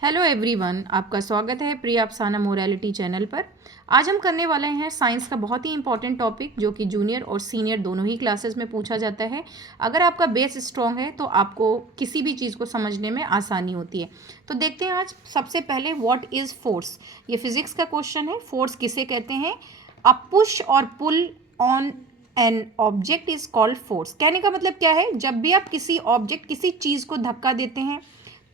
Hello everyone, आपका स्वागत है प्रिया अफसाना मोरालिटी चैनल पर। आज हम करने वाले हैं साइंस का बहुत ही इंपॉर्टेंट टॉपिक जो कि जूनियर और सीनियर दोनों ही क्लासेस में पूछा जाता है। अगर आपका बेस स्ट्रॉन्ग है तो आपको किसी भी चीज़ को समझने में आसानी होती है। तो देखते हैं आज सबसे पहले व्हाट इज़ फोर्स। ये फिजिक्स का क्वेश्चन है। फोर्स किसे कहते हैं? अ पुश और pull on an object is called force. कहने का मतलब क्या है? जब भी आप किसी ऑब्जेक्ट किसी चीज़ को धक्का देते हैं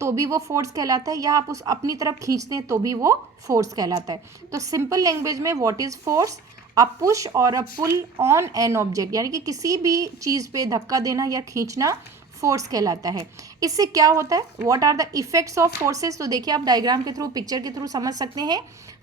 तो भी वो फोर्स कहलाता है, या आप उस अपनी तरफ खींचते हैं तो भी वो फोर्स कहलाता है। तो सिंपल लैंग्वेज में what is force? A push और अ पुल ऑन एन ऑब्जेक्ट, यानी कि किसी भी चीज़ पे धक्का देना या खींचना फोर्स कहलाता है। इससे क्या होता है? What are the effects of forces? तो देखिए, आप डायग्राम के थ्रू, पिक्चर के थ्रू समझ सकते हैं।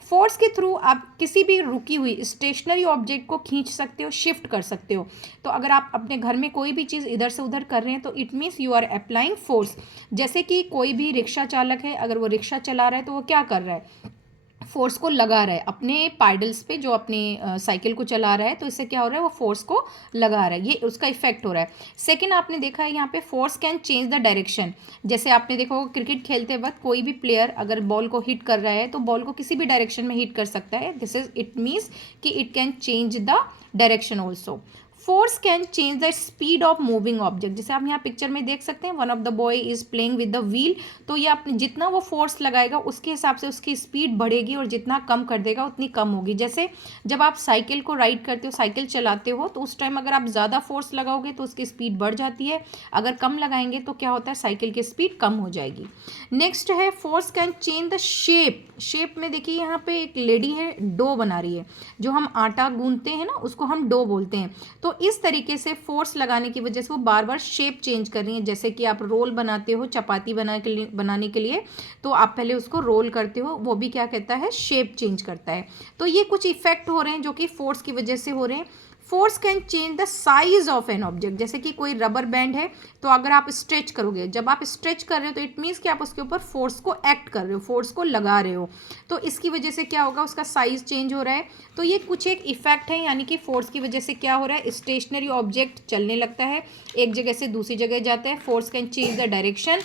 फोर्स के थ्रू आप किसी भी रुकी हुई स्टेशनरी ऑब्जेक्ट को खींच सकते हो, शिफ्ट कर सकते हो। तो अगर आप अपने घर में कोई भी चीज़ इधर से उधर कर रहे हैं तो it means you are applying force. जैसे कि कोई भी रिक्शा चालक है, अगर वो रिक्शा चला रहा है तो वो क्या कर रहा है? फोर्स को लगा रहा है अपने पाइडल्स पे, जो अपने साइकिल को चला रहा है। तो इससे क्या हो रहा है? वो फोर्स को लगा रहा है, ये उसका इफेक्ट हो रहा है। सेकंड, आपने देखा है यहाँ पे force can change the direction. जैसे आपने देखा होगा क्रिकेट खेलते वक्त कोई भी प्लेयर अगर बॉल को हिट कर रहा है तो बॉल को किसी भी डायरेक्शन में हिट कर सकता है। दिस इज इट मीन्स कि it can change the direction also. Force can change the speed of moving object. जैसे आप यहाँ पिक्चर में देख सकते हैं, one of the boy is playing with the wheel. तो ये अपने जितना वो फोर्स लगाएगा उसके हिसाब से उसकी स्पीड बढ़ेगी, और जितना कम कर देगा उतनी कम होगी। जैसे जब आप साइकिल को राइड करते हो, साइकिल चलाते हो, तो उस टाइम अगर आप ज़्यादा फोर्स लगाओगे तो उसकी स्पीड बढ़ जाती है। अगर कम लगाएंगे तो क्या होता है? साइकिल की स्पीड कम हो जाएगी। नेक्स्ट है force can change the shape. Shape में देखिए, यहाँ पे एक लेडी है, डो बना रही है। जो हम आटा गूंथते हैं ना, उसको हम डो बोलते हैं। तो इस तरीके से फोर्स लगाने की वजह से वो बार बार शेप चेंज कर रही है। जैसे कि आप रोल बनाते हो चपाती बनाने के लिए, तो आप पहले उसको रोल करते हो, वो भी क्या कहता है? शेप चेंज करता है। तो ये कुछ इफेक्ट हो रहे हैं जो कि फोर्स की वजह से हो रहे हैं। Force can change the size of an object. जैसे कि कोई रबर बैंड है, तो अगर आप स्ट्रेच करोगे, जब आप स्ट्रेच कर रहे हो तो इट मीन्स कि आप उसके ऊपर फोर्स को एक्ट कर रहे हो, फोर्स को लगा रहे हो। तो इसकी वजह से क्या होगा? उसका साइज चेंज हो रहा है। तो ये कुछ एक इफेक्ट है, यानी कि फोर्स की वजह से क्या हो रहा है? स्टेशनरी ऑब्जेक्ट चलने लगता है, एक जगह से दूसरी जगह जाता है। Force can change the direction,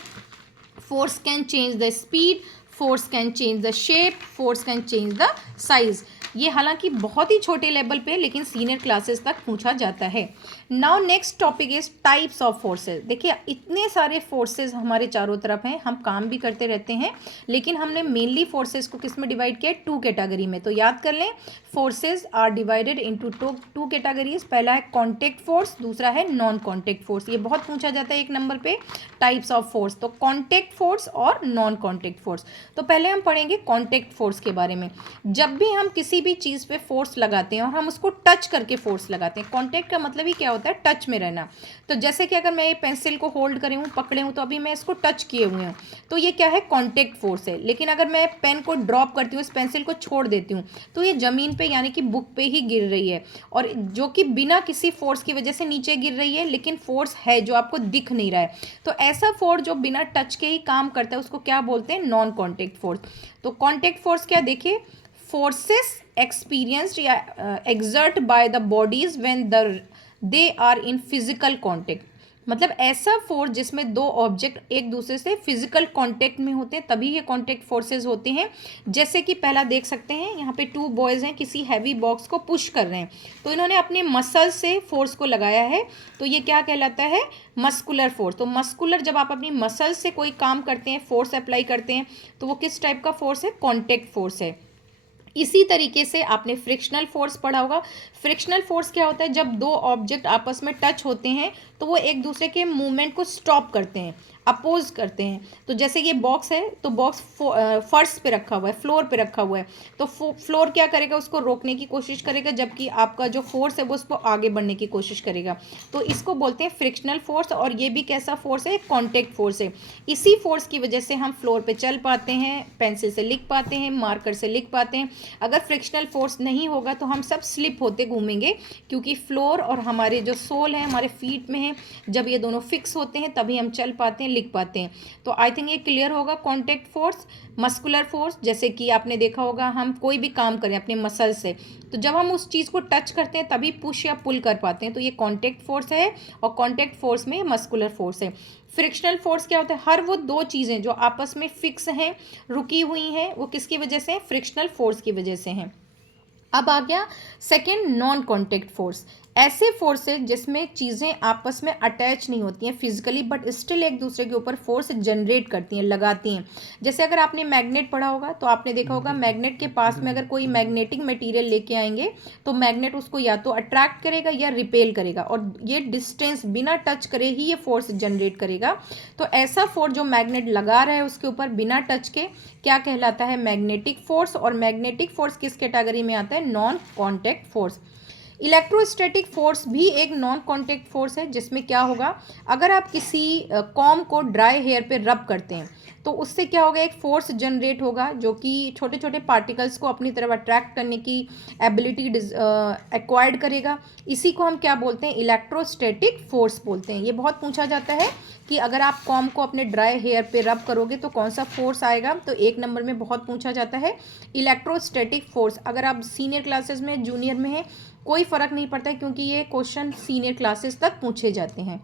force can change the speed, force can change the shape, force can change the size. ये हालांकि बहुत ही छोटे लेवल पे, लेकिन सीनियर क्लासेस तक पूछा जाता है। Now next topic is types of forces. देखिए, इतने सारे फोर्सेस हमारे चारों तरफ हैं, हम काम भी करते रहते हैं, लेकिन हमने मेनली फोर्सेस को किस में डिवाइड किया? टू कैटेगरी में। तो याद कर लें, forces are divided into two categories. पहला है कॉन्टेक्ट फोर्स, दूसरा है नॉन कॉन्टेक्ट फोर्स। ये बहुत पूछा जाता है एक नंबर पे, टाइप्स ऑफ फोर्स। तो कॉन्टेक्ट फोर्स और नॉन कॉन्टेक्ट फोर्स। तो पहले हम पढ़ेंगे कॉन्टेक्ट फोर्स के बारे में। जब भी हम किसी भी चीज़ पे फोर्स लगाते हैं और हम उसको टच करके फोर्स लगाते हैं, कॉन्टेक्ट का मतलब ही क्या होता है? टच में रहना। तो जैसे कि अगर मैं ये पेंसिल को होल्ड करे हूँ, पकड़े हूँ, तो अभी मैं इसको टच किए हुए हूँ, तो ये क्या है? कॉन्टेक्ट फोर्स है। लेकिन अगर मैं पेन को ड्रॉप करती हूँ, इस पेंसिल को छोड़ देती हूँ, तो ये ज़मीन पे यानी कि बुक पे ही गिर रही है, और जो कि बिना किसी फोर्स की वजह से नीचे गिर रही है, लेकिन फोर्स है जो आपको दिख नहीं रहा है। तो ऐसा फोर्स जो बिना टच के ही काम करता है उसको क्या बोलते हैं? Non contact force. तो कॉन्टेक्ट फोर्स क्या? देखिए, फोर्सेस एक्सपीरियंस्ड या exert by the bodies when they are in physical contact. मतलब ऐसा फोर्स जिसमें दो ऑब्जेक्ट एक दूसरे से फिजिकल कांटेक्ट में होते हैं, तभी ये कांटेक्ट फोर्सेस होते हैं। जैसे कि पहला देख सकते हैं, यहाँ पे टू बॉयज़ हैं, किसी हैवी बॉक्स को पुश कर रहे हैं, तो इन्होंने अपने मसल से फोर्स को लगाया है। तो ये क्या कहलाता है? Muscular force. तो मस्कुलर, जब आप अपनी मसल से कोई काम करते हैं, फोर्स अप्लाई करते हैं, तो वो किस टाइप का फोर्स है? कॉन्टेक्ट फोर्स है। इसी तरीके से आपने फ्रिक्शनल फोर्स पढ़ा होगा। फ्रिक्शनल फोर्स क्या होता है? जब दो ऑब्जेक्ट आपस में टच होते हैं तो वो एक दूसरे के मूवमेंट को स्टॉप करते हैं, अपोज करते हैं। तो जैसे ये बॉक्स है, तो बॉक्स फर्श पे रखा हुआ है, फ्लोर पे रखा हुआ है, तो फ्लोर क्या करेगा? उसको रोकने की कोशिश करेगा, जबकि आपका जो फोर्स है वो उसको आगे बढ़ने की कोशिश करेगा। तो इसको बोलते हैं फ्रिक्शनल फोर्स। और ये भी कैसा फोर्स है? कॉन्टेक्ट फोर्स है। इसी फोर्स की वजह से हम फ्लोर पे चल पाते हैं, पेंसिल से लिख पाते हैं, मार्कर से लिख पाते हैं। अगर फ्रिक्शनल फोर्स नहीं होगा तो हम सब स्लिप होते घूमेंगे, क्योंकि फ्लोर और हमारे जो सोल है हमारे फीट में है, जब ये दोनों फिक्स होते हैं तभी हम चल पाते हैं। लिख पाते हैं। तो आई थिंक ये क्लियर होगा। कॉन्टैक्ट फोर्स, मस्कुलर फोर्स, जैसे कि आपने देखा होगा हम कोई भी काम करें अपने मसल से, तो जब हम उस चीज़ को टच करते हैं तभी पुश या पुल कर पाते हैं, तो ये कॉन्टैक्ट फोर्स है। और कॉन्टैक्ट फोर्स में मस्कुलर फोर्स है। फ्रिक्शनल फोर्स क्या होता है? हर वो दो चीज़ें जो आपस में फिक्स हैं, रुकी हुई हैं, वो किसकी वजह से? फ्रिक्शनल फोर्स की वजह से हैं। अब आ गया सेकेंड, नॉन कॉन्टैक्ट फोर्स। ऐसे फोर्सेज जिसमें चीज़ें आपस में अटैच नहीं होती हैं फिजिकली, बट स्टिल एक दूसरे के ऊपर फोर्स जनरेट करती हैं, लगाती हैं। जैसे अगर आपने मैग्नेट पढ़ा होगा तो आपने देखा होगा मैग्नेट के पास में अगर कोई मैग्नेटिक मटेरियल लेके आएंगे तो मैग्नेट उसको या तो अट्रैक्ट करेगा या रिपेल करेगा, और ये डिस्टेंस बिना टच करे ही ये फोर्स जनरेट करेगा। तो ऐसा फोर्स जो मैग्नेट लगा रहा है उसके ऊपर बिना टच के, क्या कहलाता है? Magnetic force. और मैग्नेटिक फोर्स किस कैटेगरी में आता है? Non contact force. Electrostatic force भी एक नॉन कॉन्टैक्ट फोर्स है, जिसमें क्या होगा, अगर आप किसी कॉम को ड्राई हेयर पे रब करते हैं तो उससे क्या होगा? एक फोर्स जनरेट होगा जो कि छोटे छोटे पार्टिकल्स को अपनी तरफ अट्रैक्ट करने की एबिलिटी एक्वायर्ड करेगा। इसी को हम क्या बोलते हैं? इलेक्ट्रोस्टैटिक फोर्स बोलते हैं। ये बहुत पूछा जाता है कि अगर आप कॉम को अपने ड्राई हेयर पे रब करोगे तो कौन सा फोर्स आएगा, तो एक नंबर में बहुत पूछा जाता है इलेक्ट्रोस्टैटिक फोर्स। अगर आप सीनियर क्लासेस में, जूनियर में हैं, कोई फ़र्क नहीं पड़ता है, क्योंकि ये क्वेश्चन सीनियर क्लासेस तक पूछे जाते हैं।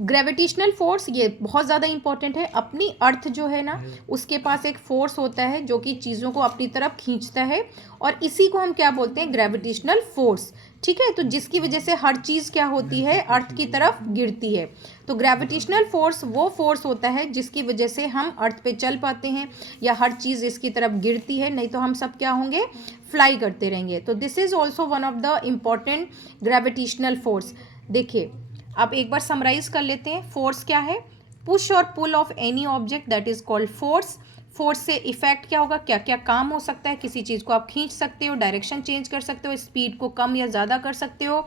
ग्रेविटेशनल फोर्स, ये बहुत ज़्यादा इंपॉर्टेंट है। अपनी अर्थ जो है ना, उसके पास एक फोर्स होता है जो कि चीज़ों को अपनी तरफ खींचता है, और इसी को हम क्या बोलते हैं? Gravitational force. ठीक है, तो जिसकी वजह से हर चीज़ क्या होती है? अर्थ की तरफ गिरती है। तो ग्रेविटेशनल फोर्स वो फोर्स होता है जिसकी वजह से हम अर्थ पे चल पाते हैं, या हर चीज़ इसकी तरफ गिरती है, नहीं तो हम सब क्या होंगे? फ्लाई करते रहेंगे। तो this is also one of the important gravitational force. देखिए, अब एक बार समराइज कर लेते हैं। फोर्स क्या है? पुश और pull of any object, that is called force. Force से इफेक्ट क्या होगा? क्या क्या काम हो सकता है? किसी चीज़ को आप खींच सकते हो, डायरेक्शन चेंज कर सकते हो, स्पीड को कम या ज़्यादा कर सकते हो,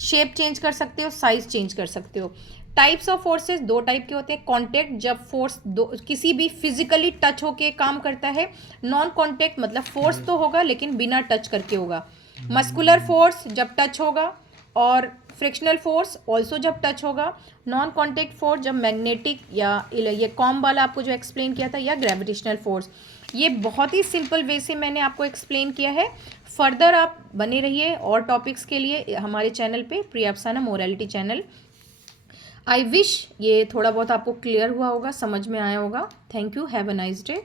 शेप चेंज कर सकते हो, साइज चेंज कर सकते हो। टाइप्स ऑफ फोर्सेस दो टाइप के होते हैं। कॉन्टैक्ट, जब फोर्स दो किसी भी फिजिकली टच होके काम करता है। नॉन कॉन्टैक्ट मतलब फोर्स तो होगा लेकिन बिना टच करके होगा। मस्कुलर फोर्स जब टच होगा, और फ्रिक्शनल फोर्स ऑल्सो जब टच होगा। नॉन कॉन्टैक्ट फोर्स जब मैग्नेटिक या ये कॉम वाला आपको जो एक्सप्लेन किया था, या ग्रेविटेशनल फोर्स। ये बहुत ही सिंपल वे से मैंने आपको एक्सप्लेन किया है। फर्दर आप बने रहिए और टॉपिक्स के लिए हमारे चैनल पे, प्रिया अफसाना मोरालिटी चैनल। आई विश ये थोड़ा बहुत आपको क्लियर हुआ होगा, समझ में आया होगा। Thank you, have a nice day.